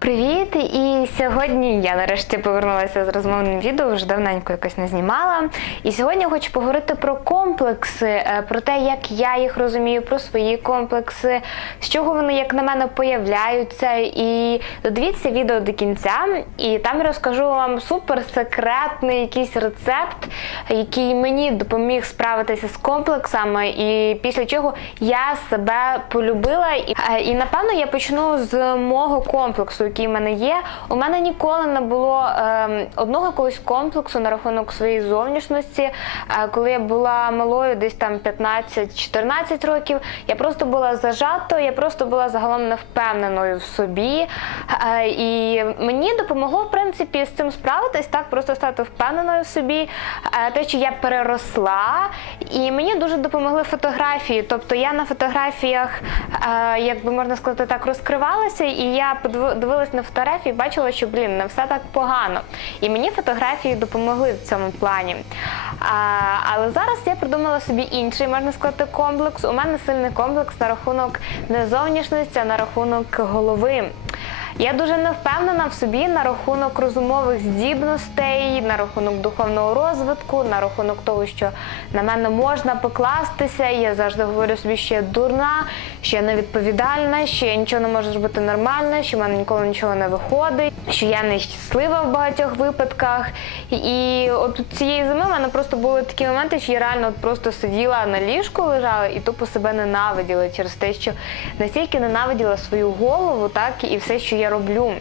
Привіт! І сьогодні я нарешті повернулася з розмовним відео, вже давненько якось не знімала. І сьогодні хочу поговорити про комплекси, е, про те, як я їх розумію, про свої комплекси, з чого вони, як на мене, появляються. І додивіться відео до кінця, і там я розкажу вам суперсекретний якийсь рецепт, який мені допоміг справитися з комплексами, і після чого я себе полюбила. І, е, і напевно я почну з мого комплексу, який в мене є. У мене ніколи не було е, одного якогось комплексу на рахунок своєї зовнішності. Е, коли я була малою, десь там 15-14 років, я просто була зажатою, я просто була загалом невпевненою в собі. Е, і мені допомогло, в принципі, з цим справитись, так, просто стати впевненою в собі, е, те, що я переросла. І мені дуже допомогли фотографії. Тобто я на фотографіях, е, як би можна сказати, так розкривалася, і я подиви- дивилась на фотографії, бачила, що блін, не все так погано. І мені фотографії допомогли в цьому плані. А, але зараз я придумала собі інший, можна сказати, комплекс. У мене сильний комплекс на рахунок не зовнішності, а на рахунок голови. Я дуже не впевнена в собі на рахунок розумових здібностей, на рахунок духовного розвитку, на рахунок того, що на мене можна покластися. Я завжди говорю собі, що я дурна, що я невідповідальна, що я нічого не можу зробити нормально, що в мене ніколи нічого не виходить, що я нещаслива в багатьох випадках. І от цієї зими в мене просто були такі моменти, що я реально от просто сиділа на ліжку, лежала і тупо себе ненавиділа через те, що настільки ненавиділа свою голову, так і все, що я роблю.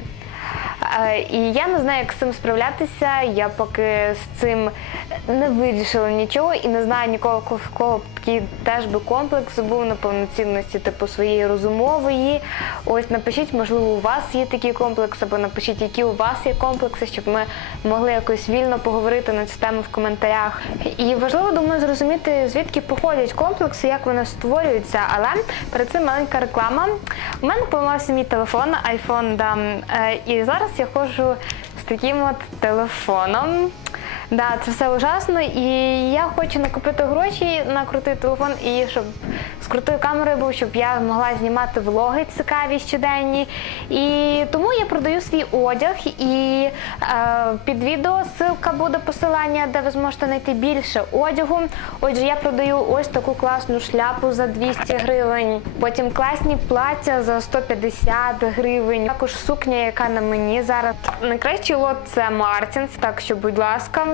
І я не знаю, як з цим справлятися. Я поки з цим не вирішила нічого і не знаю нікого, кого такий теж би комплекс був на повноцінності, типу своєї розумової. Ось напишіть, можливо, у вас є такі комплекси, або напишіть, які у вас є комплекси, щоб ми могли якось вільно поговорити на цю тему в коментарях. І важливо, думаю, зрозуміти, звідки походять комплекси, як вони створюються. Але перед цим маленька реклама. У мене поламався мій телефон, iPhone, да, е, і зараз я ходжу з таким от телефоном. Да, це все ужасно, і я хочу накопити гроші на крутий телефон, і щоб з крутою камерою був, щоб я могла знімати влоги цікаві щоденні. І тому я продаю свій одяг, і е, під відео ссылка буде посилання, де ви зможете знайти більше одягу. Отже, я продаю ось таку класну шляпу за 200 гривень, потім класні плаття за 150 гривень. Також сукня, яка на мені зараз. Найкращий лот це Мартінс, так що, будь ласка.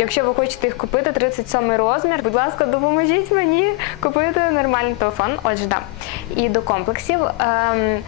Якщо ви хочете їх купити, 37 розмір, будь ласка, допоможіть мені купити нормальний телефон. Отже, да. І до комплексів. Ем,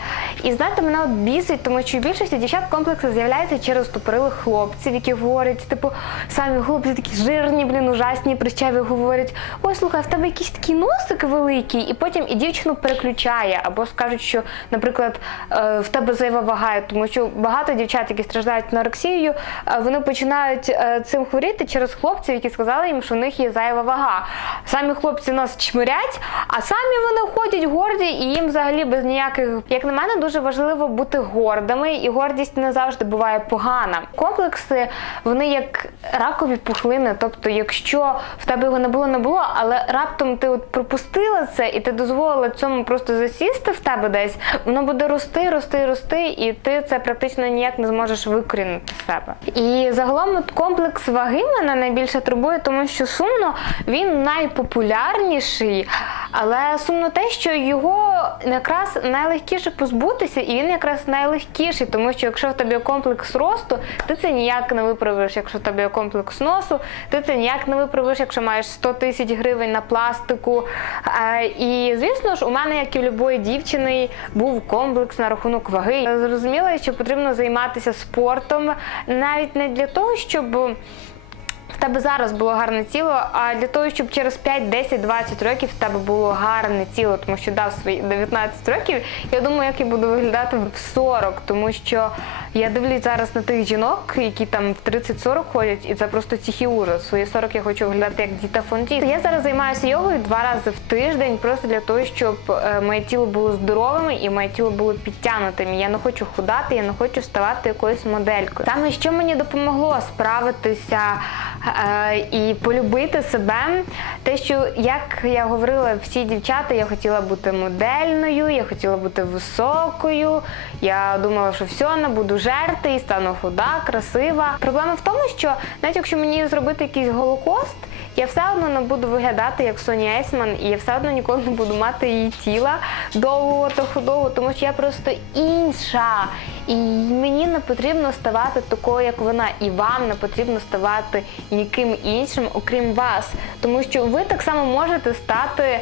і знаєте, мене от бісить, тому що більшості дівчат комплекси з'являються через тупорилих хлопців, які говорять, типу, самі хлопці такі жирні, блін, ужасні, прищаві говорять: ой, слухай, в тебе якийсь такий носик великий, і потім і дівчину переключає, або скажуть, що, наприклад, е, в тебе зайва вага, тому що багато дівчат, які страждають анорексією, е, вони починають е, цим хворіти через хлопців, які сказали їм, що в них є зайва вага. Самі хлопці нас чмирять, а самі вони ходять горді, і їм взагалі без ніяких, як на мене, дуже важливо бути гордими, і гордість не завжди буває погана. Комплекси вони як ракові пухлини. Тобто, якщо в тебе його не було, не було, але раптом ти от пропустила це, і ти дозволила цьому просто засісти в тебе десь, воно буде рости, рости, рости, і ти це практично ніяк не зможеш викорінити з себе. І загалом от комплекс ваги мене найбільше турбує, тому що сумно він найпопулярніший, але сумно те, що його якраз найлегкіше позбутися, і він якраз найлегкіший, тому що якщо в тебе комплекс росту, ти це ніяк не виправиш. Якщо в тебе комплекс носу, ти це ніяк не виправиш, якщо маєш 100 тисяч гривень на пластику. І звісно ж, у мене, як і в любої дівчини, був комплекс на рахунок ваги. Я Зрозуміла, що потрібно займатися спортом навіть не для того, щоб в тебе зараз було гарне тіло, а для того, щоб через 5, 10, 20 років в тебе було гарне тіло, тому що дав свої 19 років, я думаю, як я буду виглядати в 40, тому що я дивлюсь зараз на тих жінок, які там в 30-40 ходять, і це просто тихий ужас. Свої 40 я хочу виглядати як Діта Фонті. Я зараз займаюся йогою два рази в тиждень, просто для того, щоб е, моє тіло було здоровим і моє тіло було підтягнутим. Я не хочу худати, я не хочу ставати якоюсь моделькою. Саме що мені допомогло справитися і полюбити себе. Те, що як я говорила, всі дівчата, я хотіла бути модельною, я хотіла бути високою. Я думала, що все, набуду жерти і стану худа, красива. Проблема в тому, що навіть якщо мені зробити якийсь голокост. Я все одно не буду виглядати як Соні Ейсман, і я все одно ніколи не буду мати її тіла довгого та худого, тому що я просто інша. І мені не потрібно ставати такою, як вона, і вам не потрібно ставати ніким іншим, окрім вас. Тому що ви так само можете стати е,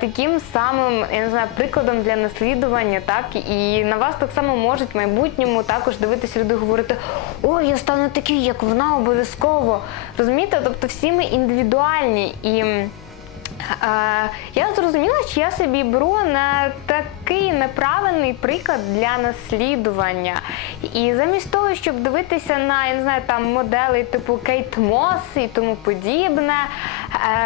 таким самим, я не знаю, прикладом для наслідування, так і на вас так само можуть в майбутньому також дивитися люди, говорити: ой, я стану такий, як вона, обов'язково. Розумієте? Тобто всі ми індивідуальні і. Е, Я зрозуміла, що я собі беру на такий неправильний приклад для наслідування. І замість того, щоб дивитися на я не знаю, там моделей типу Кейт Мос і тому подібне,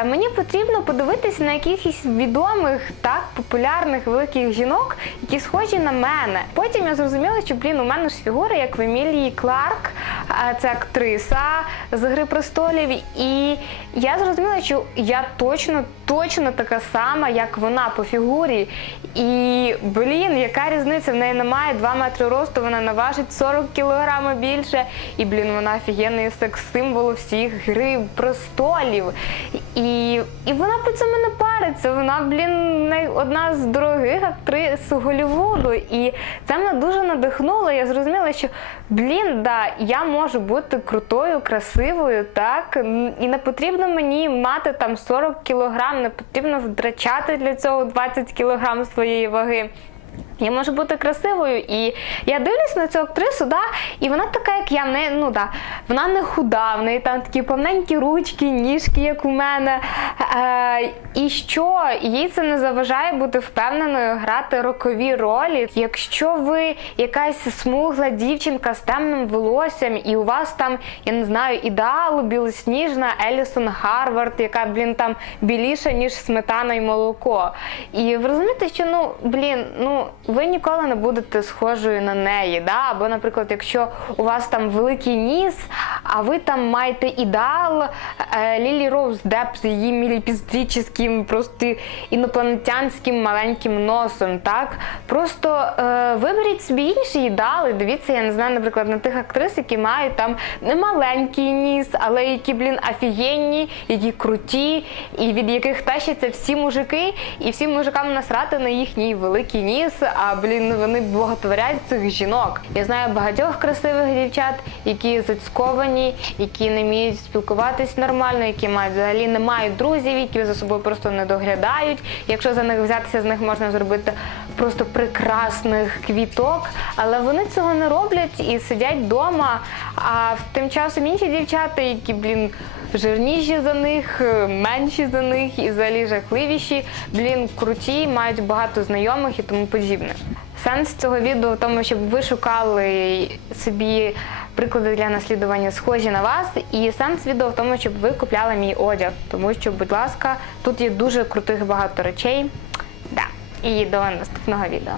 е, мені потрібно подивитися на якихось відомих, так популярних великих жінок, які схожі на мене. Потім я зрозуміла, що блін, у мене ж фігура, як в Емілії Кларк, це актриса з Гри престолів. І я зрозуміла, що я точно, точно така сама, як вона по фігурі. І блін, яка різниця? В неї немає 2 метри росту, вона наважить 40 кілограмів більше. І блін, вона офігенний секс-символ всіх гри престолів. І, і вона по цьому не париться. Вона, блін, одна з дорогих актрис Голлівуду. І це мене дуже надихнуло. Я зрозуміла, що блін, да, я можу бути крутою, красивою, так. І не потрібно мені мати там 40 кілограм, не потрібно втрачати для цього 20 кілограм своєї ваги. Я можу бути красивою, і я дивлюсь на цю актрису, да, і вона така, як я. В неї, ну, да, вона не худа, в неї там такі повненькі ручки, ніжки, як у мене. Е, і що? Їй це не заважає бути впевненою грати рокові ролі. Якщо ви якась смугла дівчинка з темним волоссям, і у вас там, я не знаю, ідеал білосніжна Елісон Гарвард, яка, блін, там біліша, ніж сметана і молоко. І ви розумієте, що ну, блін, ну ви ніколи не будете схожою на неї. Да? Або, наприклад, якщо у вас там великий ніс, а ви там маєте ідеал е, Лілі Роуз Деп з її міліпіздрічним, просто інопланетянським маленьким носом. Так? Просто е, виберіть собі інші ідеали. Дивіться, я не знаю, наприклад, на тих актрис, які мають там не маленький ніс, але які, блін, офігенні, які круті, і від яких тащаться всі мужики, і всім мужикам насрати на їхній великий ніс, а блін, вони боготворять цих жінок. Я знаю багатьох красивих дівчат, які зацьковані, які не вміють спілкуватись нормально, які мають взагалі не мають друзів, які за собою просто не доглядають. Якщо за них взятися, з них можна зробити просто прекрасних квіток, але вони цього не роблять і сидять вдома. А тим часом інші дівчата, які, блін, жирніші за них, е, менші за них і взагалі жахливіші, блін, круті, мають багато знайомих і тому подібне. Сенс цього відео в тому, щоб ви шукали собі приклади для наслідування схожі на вас. І сенс відео в тому, щоб ви купляли мій одяг. Тому що, будь ласка, тут є дуже крутих багато речей. Да. І до наступного відео.